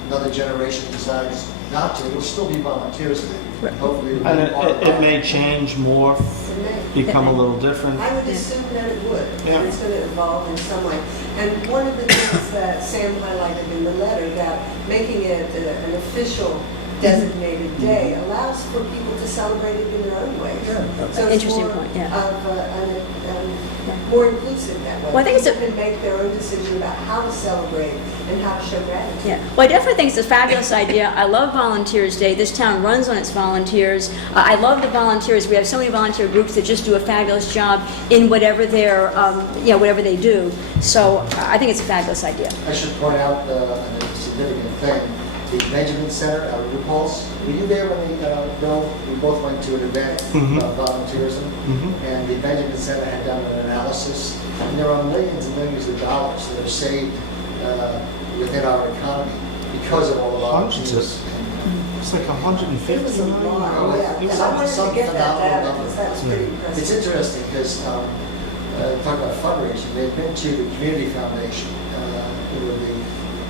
another generation decides not to, it'll still be Volunteers Day. Right. Hopefully it'll be And part of it may change, morph, It may. become a little different. I would assume that it would. Yeah. It's going to evolve in some way. And one of the things that Sam highlighted in the letter, that making it an official designated day allows for people to celebrate it in their own way. So it's Interesting more point, yeah. more inclusive that way. Well, I think it's a- People can make their own decision about how to celebrate and how to show gratitude. Yeah, well, I definitely think it's a fabulous idea. I love Volunteers Day. This town runs on its volunteers. I love the volunteers. We have so many volunteer groups that just do a fabulous job in whatever they're, whatever they do. So I think it's a fabulous idea. I should point out a significant thing. The Benjamin Center, Group Halls, were you there when Bill, we both went to an event about volunteerism? And the Benjamin Center had done an analysis, and there are millions and millions of dollars that are saved within our economy because of all the Hundreds volunteers. It's like It was 150 a million. lot, yeah. It was I wanted to some get that phenomenal data number. because that was pretty impressive. It's interesting because, talk about fundraising, they've been to the Community Foundation,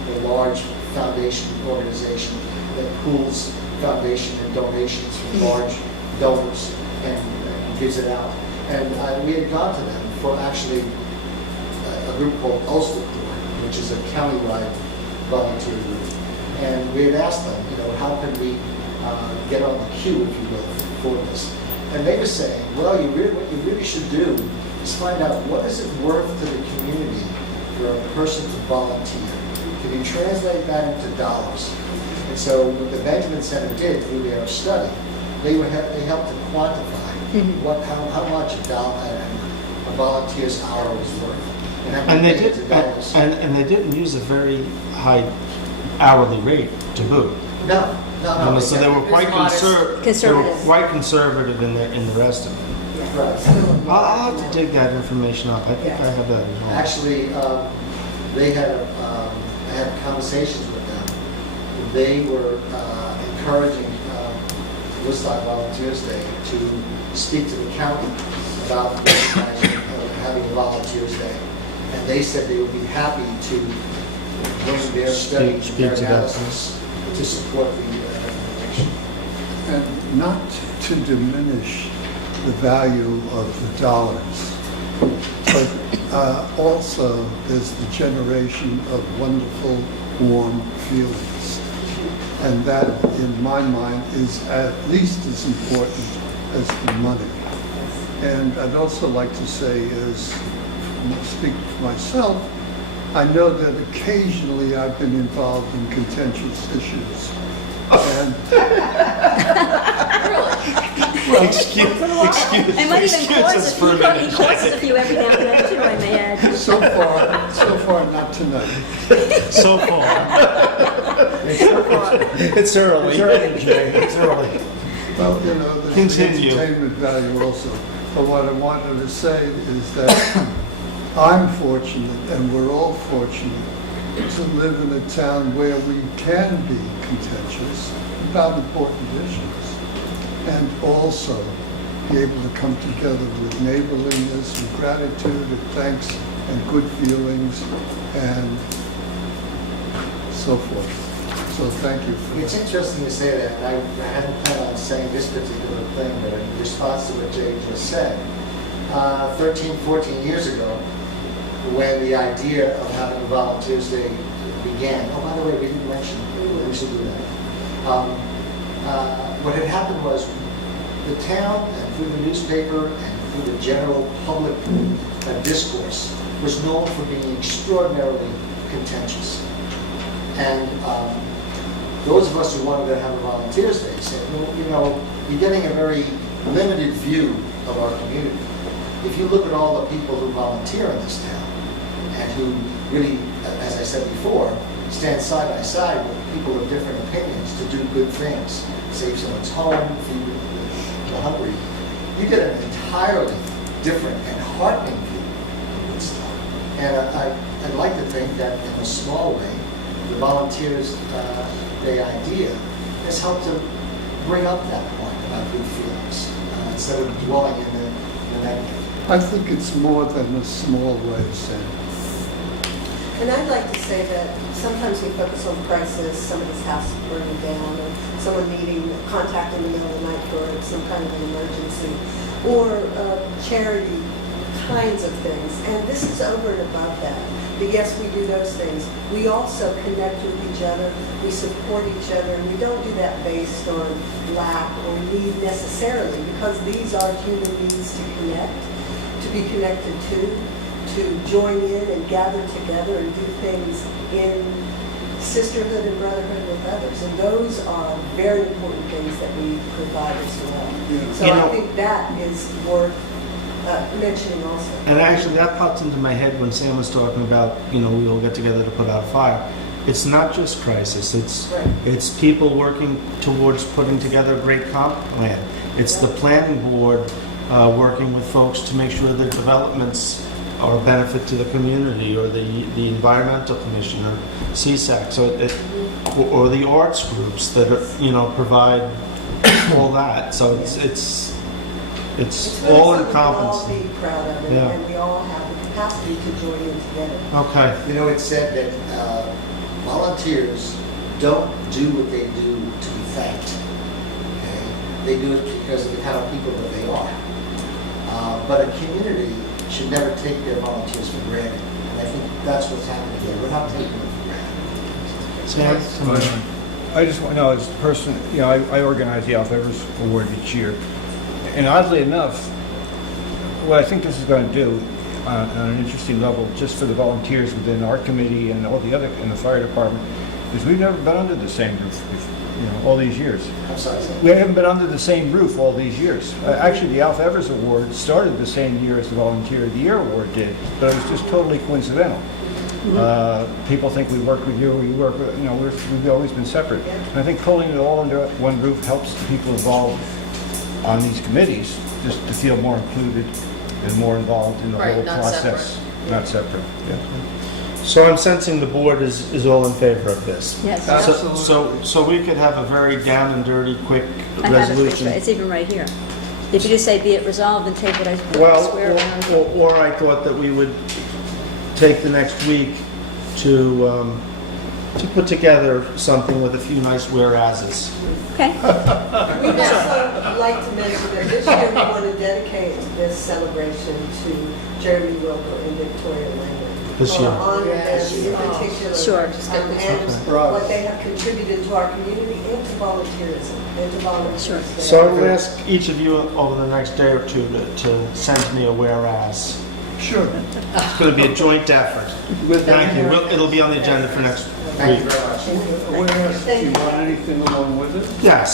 the large foundation organization that pools foundation and donations from large donors and gives it out. And we had gone to them for actually a group called Ulster Corps, which is a countywide volunteer group. And we had asked them, how can we get on the queue, if you will, for this? And they were saying, well, what you really should do is find out what is it worth to the community for a person to volunteer. Can you translate that into dollars? And so what the Benjamin Center did through their study, they helped to quantify how much a volunteer's hour was worth. And how And many they millions did, of dollars. and they didn't use a very high hourly rate to boot. No. So they were quite Conservative. conservative in the estimate. Right. I'll have to dig that information up. I think I have that as well. Actually, I had conversations with them. They were encouraging Woodstock Volunteers Day to speak to the county about having a Volunteers Day. And they said they would be happy to bring their study, Speak their to that. analysis to support the recommendation. And not to diminish the value of the dollars, but also there's the generation of wonderful, warm feelings. And that, in my mind, is at least as important as the money. And I'd also like to say, speak for myself, I know that occasionally I've been involved in contentious issues. And Well, excuse And might even us for a he minute. courses a few every now and then too, I may add. so far, not tonight. So far. It's early. It's early, Jay. It's early. Well, there's the Continue. entertainment value also. But what I wanted to say is that I'm fortunate, and we're all fortunate, to live in a town where we can be contentious about important issues, and also be able to come together with neighborliness and gratitude and thanks and good feelings and so forth. So thank you for It's that. interesting to say that, and I hadn't planned on saying this particular thing, but in response to what Jay just said, 13, 14 years ago, when the idea of having a Volunteers Day began, oh, by the way, we didn't mention, we should do that. What had happened was the town, and through the newspaper and through the general public discourse, was known for being extraordinarily contentious. And those of us who wanted to have a Volunteers Day said, well, you're getting a very limited view of our community. If you look at all the people who volunteer in this town and who really, as I said before, stand side by side with people of different opinions to do good things, save someone's home, feed the hungry, you get an entirely different and heartening view of Woodstock. And I'd like to think that in a small way, the Volunteers Day idea has helped to bring up that point about good feelings instead of dwelling in the negative. I think it's more than a small way, Sam. And I'd like to say that sometimes we focus on crisis, somebody's house burning down, or someone needing contact in the middle of the night for some kind of an emergency, or charity kinds of things. And this is over and above that. But yes, we do those things. We also connect with each other, we support each other, and we don't do that based on lack or need necessarily, because these are human needs to connect, to be connected to join in and gather together and do things in sisterhood and brotherhood with others. And those are very important things that we provide as well. So I think that is worth mentioning also. And actually, that popped into my head when Sam was talking about, we all get together to put out a fire. It's not just crisis. It's people working towards putting together a great comp plan. It's the planning board working with folks to make sure that developments are a benefit to the community, or the environmental commission, or CSAC, or the arts groups that are, provide all that. So it's really all something encompassing. we all be proud of, and we all have the capacity to join in together. Okay. It's said that volunteers don't do what they do to be thanked. Okay? They do it because of the kind of people that they are. But a community should never take their volunteers for granted. And I think that's what's happening here. We're not taking them for granted. Sam? I just want to know, as a person, I organize the Alf Evers Award each year. And oddly enough, what I think this is going to do on an interesting level, just for the volunteers within our committee and all the other, in the fire department, is we've never been under the same roof, all these years. I'm sorry. We haven't been under the same roof all these years. Actually, the Alf Evers Award started the same year as the Volunteer of the Year Award did, but it was just totally coincidental. People think we work with you, or you work with, we've always been separate. And I think pulling it all under one roof helps the people involved on these committees just to feel more included and more involved in the Right, whole not process. Not separate. Yeah. So I'm sensing the board is all in favor of this. Yes. So we could have a very down and dirty, quick I have it, resolution. it's even right here. If you just say, be it resolved, and take what I swear around. Or I thought that we would take the next week to put together something with a few nice whereases. Okay. We'd also like to mention that this year we want to dedicate this celebration to Jeremy Wilco and Victoria Langley. This year. Honor them in particular. Sure. And what they have contributed to our community and to volunteerism and to volunteers. Sure. So I will ask each of you over the next day or two to send me a whereas. Sure. It's going to be a joint effort. Thank you. It'll be on the agenda for next Thank you week. very much. Whereas, do you want anything along with it? Yes,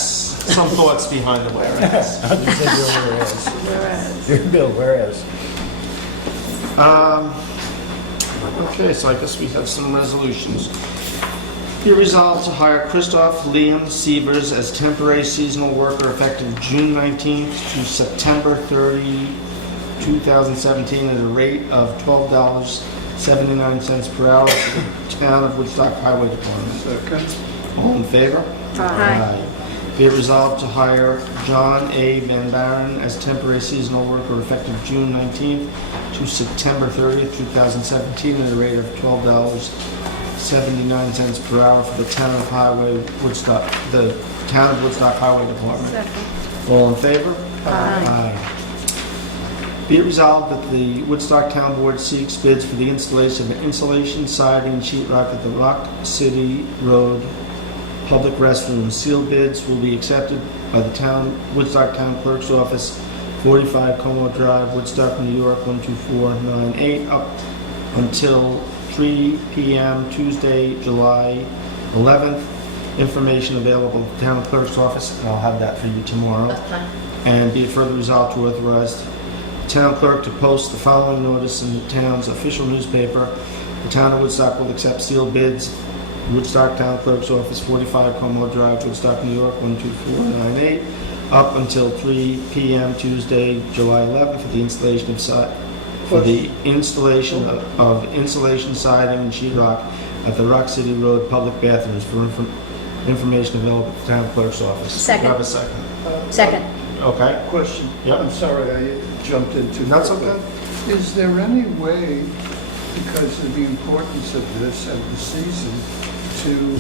some thoughts behind the whereas. I'll just say whereas. Okay, so I guess we have some resolutions. Be resolved to hire Christoph Liam Sievers as temporary seasonal worker effective June 19th to September 30, 2017 at a rate of $12.79 per hour for the town of Woodstock Highway Department. Second. All in favor? Aye. Be it resolved to hire John A. Van Baren as temporary seasonal worker effective June 19th to September 30th, 2017 at a rate of $12.79 per hour for the town of Woodstock Highway Department. Second. All in favor? Aye. Be it resolved that the Woodstock Town Board seeks bids for the installation of insulation, siding, and sheetrock at the Rock City Road public restrooms. Sealed bids will be accepted by the Woodstock Town Clerk's Office, 45 Como Drive, Woodstock, New York, 12498, up until 3 p.m. Tuesday, July 11th. Information available at the Town Clerk's Office, and I'll have that for you tomorrow. That's fine. And be it further resolved to authorize the town clerk to post the following notice in the town's official newspaper. The town of Woodstock will accept sealed bids. Woodstock Town Clerk's Office, 45 Como Drive, Woodstock, New York, 12498, up until 3 p.m. Tuesday, July 11th for the installation of insulation, siding, and sheetrock at the Rock City Road public bathrooms. For information available at the town clerk's office. Second. Do I have a second? Second. Okay. Question. Yep. I'm sorry I jumped into. That's okay. Is there any way because of the importance of this and the season, to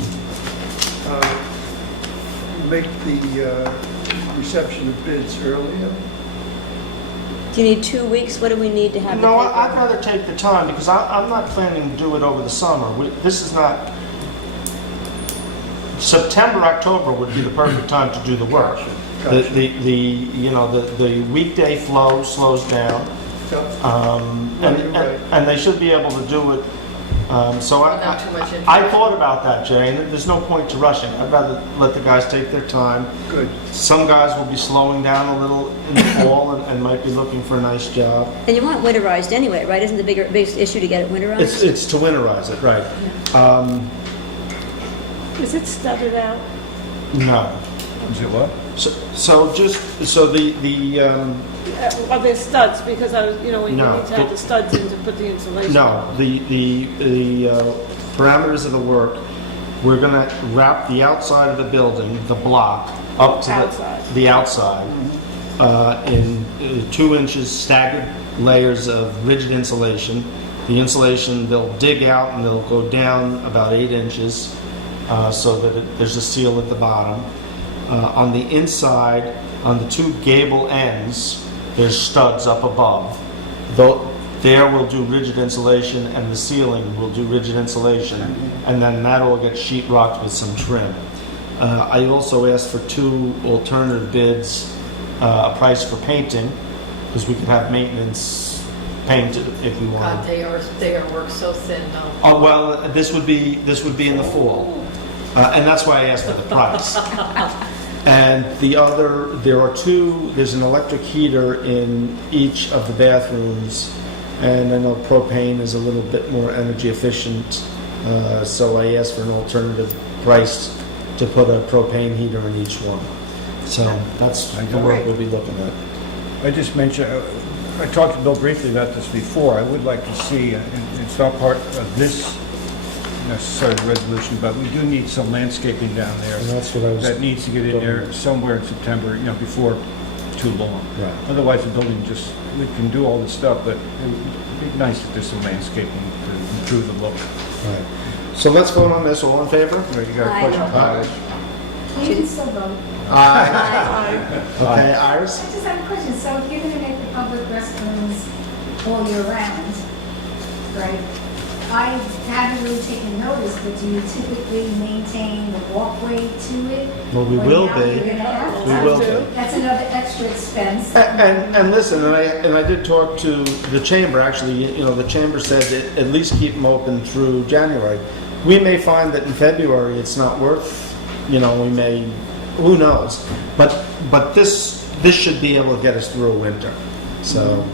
make the reception of bids earlier. Do you need 2 weeks? What do we need to have? No, the paper? I'd rather take the time, because I'm not planning to do it over the summer. This is not, September, October would be the perfect time to do the work. Gotcha. The weekday flow slows down, and they should be able to do it. So Without too much input. I thought about that, Jay, and there's no point to rushing. I'd rather let the guys take their time. Good. Some guys will be slowing down a little in the fall and might be looking for a nice job. And you want it winterized anyway, right? Isn't the biggest issue to get it winterized? It's to winterize it, right? Is it studded out? No. Is it what? So the Are there studs? Because I was, when you No. need to have the studs in to put the insulation. no, the parameters of the work, we're gonna wrap the outside of the building, the block, up to Outside. the outside, in 2 inches staggered layers of rigid insulation. The insulation, they'll dig out and they'll go down about 8 inches, so that there's a seal at the bottom. On the inside, on the 2 gable ends, there's studs up above. There we'll do rigid insulation, and the ceiling will do rigid insulation, and then that all gets sheetrocked with some trim. I also asked for 2 alternative bids, a price for painting, because we can have maintenance painted if we God, want. they are work so thin now. Oh, well, this would be in the fall, and that's why I asked for the price. And there's an electric heater in each of the bathrooms, and I know propane is a little bit more energy efficient, so I asked for an alternative price to put a propane heater in each one. So that's the work we'll be looking at. I just mentioned, I talked to Bill briefly about this before. I would like to see, and it's not part of this necessary resolution, but we do need some landscaping down there. And that's what I was. That needs to get in there somewhere in September, before too long. Right. Otherwise, the building we can do all this stuff, but it would be nice if there's some landscaping to improve the look. Right. So let's vote on this. All in favor? Right, you got a Aye. question? Aye. You can still vote. Aye. Okay, Iris? I just have a question. So if you're going to make the public restrooms all year round, right? I haven't really taken notice, but do you typically maintain the walkway to it? Well, we Or will now be. you're gonna have We to? will be. That's another extra expense. And listen, and I did talk to the chamber, actually, the chamber said that at least keep them open through January. We may find that in February it's not worth, we may, who knows? But this should be able to get us through a winter. So,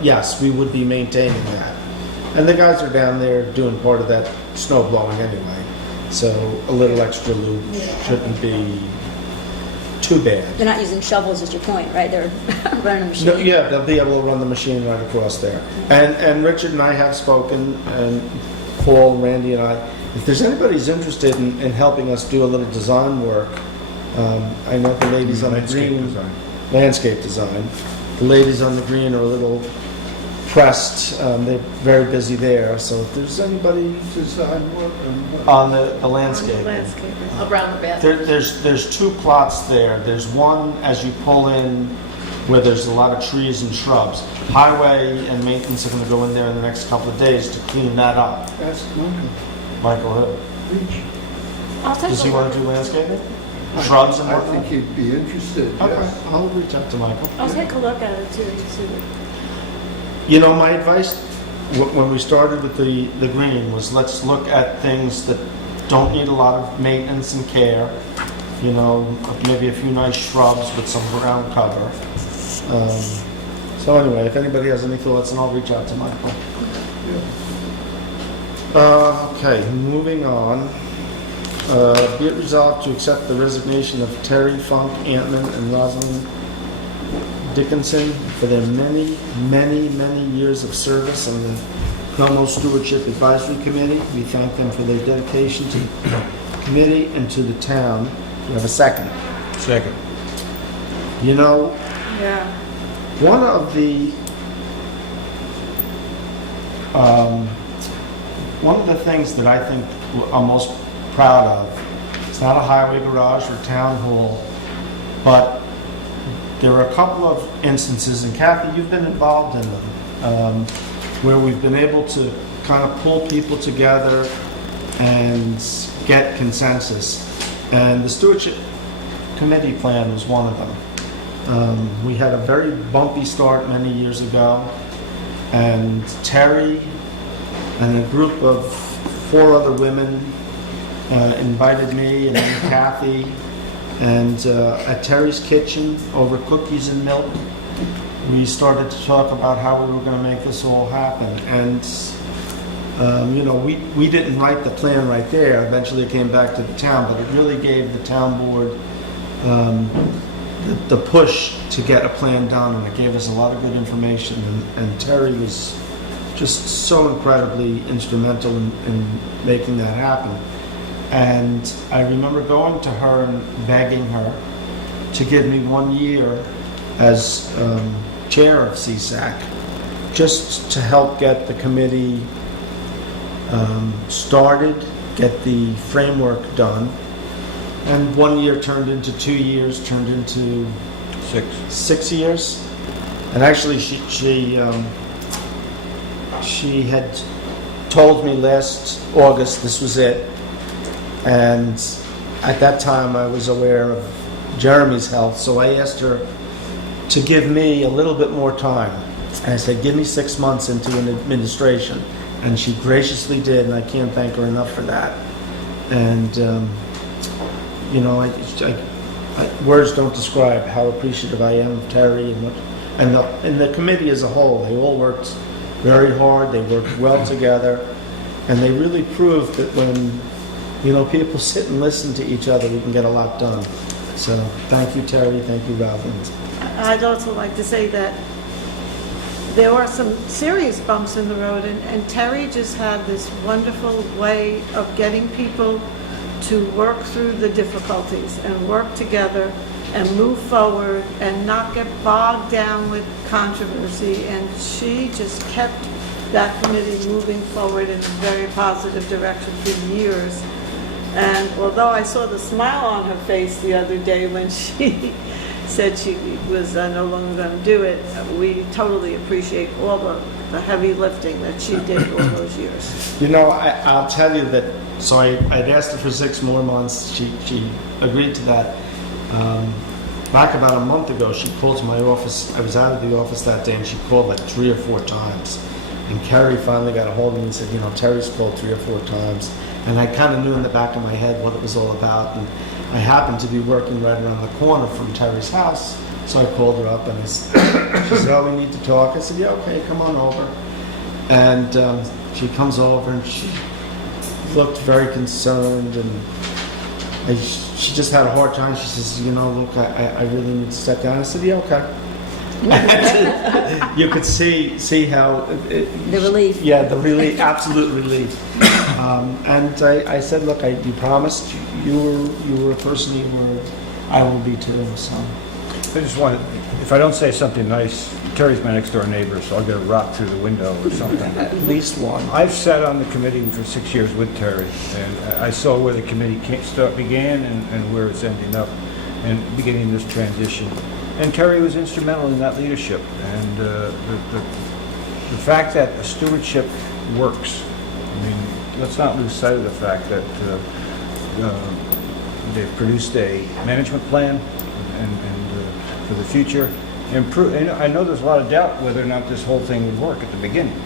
yes, we would be maintaining that. And the guys are down there doing part of that snow blowing anyway. So a little extra loop shouldn't be too bad. They're not using shovels, is your point, right? They're running a machine. No, yeah, they'll be able to run the machine right across there. And Richard and I have spoken, and Paul, Randy, and I. If there's anybody who's interested in helping us do a little design work, I know the ladies on the green. Landscape design. The ladies on the green are a little pressed. They're very busy there. So if there's anybody Design work and on the landscape. Landscaping. Around the bathroom. There's 2 plots there. There's one as you pull in where there's a lot of trees and shrubs. Highway and maintenance are going to go in there in the next couple of days to clean that up. ask Michael. Michael Hill. Reach. I'll take Does a he want look. to do landscaping? Shrubs and I whatnot? think he'd be interested, Okay, yes. I'll reach out to Michael. I'll take a look at it too, to see what. My advice when we started with the green was let's look at things that don't need a lot of maintenance and care. Maybe a few nice shrubs with some ground cover. So anyway, if anybody has any thoughts, and I'll reach out to Michael. Okay, moving on. Be it resolved to accept the resignation of Terry Funk, Antman, and Rosalind Dickinson for their many, many, many years of service on the Como Stewardship Advisory Committee. We thank them for their dedication to the committee and to the town. We have a second. Second. Yeah. One of the one of the things that I think I'm most proud of, it's not a highway garage or town hall, but there are a couple of instances, and Kathy, you've been involved in them, where we've been able to kind of pull people together and get consensus. And the stewardship committee plan was one of them. We had a very bumpy start many years ago, and Terry and a group of 4 other women invited me and then Kathy, and at Terry's kitchen over cookies and milk, we started to talk about how we were going to make this all happen. And we didn't write the plan right there. Eventually it came back to the town, but it really gave the town board the push to get a plan done, and it gave us a lot of good information. And Terry was just so incredibly instrumental in making that happen. And I remember going to her and begging her to give me 1 year as chair of CSAC, just to help get the committee started, get the framework done. And 1 year turned into 2 years, turned into 6 years. And actually, she had told me last August this was it. And at that time, I was aware of Jeremy's health, so I asked her to give me a little bit more time. And I said, give me 6 months into an administration. And she graciously did, and I can't thank her enough for that. And, words don't describe how appreciative I am of Terry and the committee as a whole. They all worked very hard, they worked well together, and they really proved that when people sit and listen to each other, we can get a lot done. So thank you, Terry. Thank you, Rosalind. I'd also like to say that there were some serious bumps in the road, and Terry just had this wonderful way of getting people to work through the difficulties and work together and move forward and not get bogged down with controversy. And she just kept that committee moving forward in a very positive direction for years. And although I saw the smile on her face the other day when she said she was no longer going to do it, we totally appreciate all the heavy lifting that she did all those years. I'll tell you that, so I'd asked her for 6 more months. She agreed to that. Back about a month ago, she called to my office. I was out of the office that day, and she called like 3 or 4 times. And Kerry finally got a hold of me and said, Terry's called 3 or 4 times. And I kind of knew in the back of my head what it was all about. And I happened to be working right around the corner from Terry's house. So I called her up, and she said, oh, we need to talk. I said, yeah, okay, come on over. And she comes over, and she looked very concerned, and she just had a hard time. She says, look, I really need to sit down. I said, yeah, okay. You could see how... The relief. Yeah, the relief, absolute relief. And I said, look, you promised you were a person you were, I will be too, so... I just wanted, if I don't say something nice, Terry's my next door neighbor, so I'll get a rock through the window or something. At least one. I've sat on the committee for 6 years with Terry, and I saw where the committee began and where it's ending up, and beginning this transition. And Terry was instrumental in that leadership, and the fact that stewardship works. I mean, let's not lose sight of the fact that they've produced a management plan and for the future. And I know there's a lot of doubt whether or not this whole thing would work at the beginning.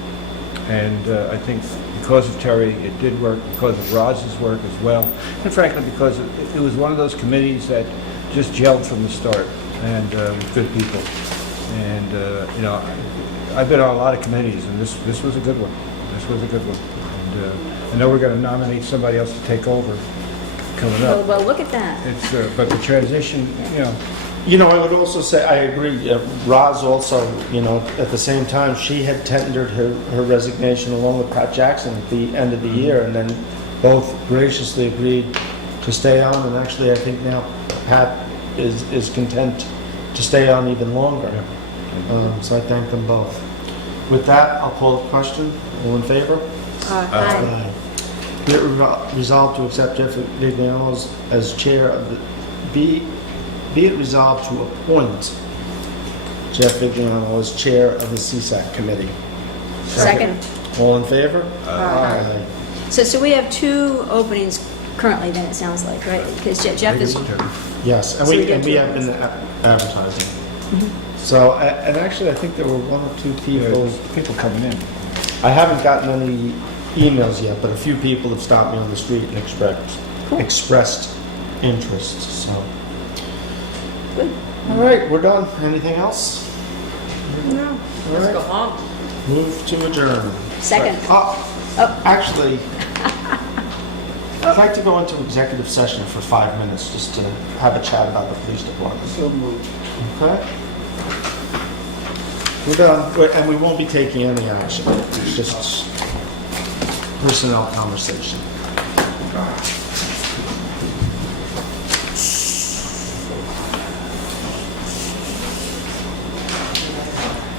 And I think because of Terry, it did work, because of Roz's work as well, and frankly because it was one of those committees that just gelled from the start, and with good people. And I've been on a lot of committees, and this was a good one. This was a good one. And I know we're going to nominate somebody else to take over coming up. Well, look at that. It's but the transition, I would also say, I agree, Roz also, at the same time, she had tendered her resignation along with Pat Jackson at the end of the year, and then both graciously agreed to stay on, and actually I think now Pat is content to stay on even longer. So I thank them both. With that, I'll call the question. All in favor? Aye. Be it resolved to accept Jeff Vignano as chair of the, be it resolved to appoint Jeff Vignano as chair of the CSAC committee. Second. All in favor? Aye. So we have 2 openings currently then, it sounds like, right? Because Jeff is, Yes, and So we we get two have been advertising. So, and actually, I think there were 1 or 2 people, People coming in. I haven't gotten any emails yet, but a few people have stopped me on the street and expressed interest, so. good. All right, we're done. Anything else? No. All Let's right. go home. Move to adjourn. Second. Oh, actually, I'd like to go into executive session for 5 minutes just to have a chat about the police department. So moved. Okay? We're done. And we won't be taking any action. It's just personnel conversation.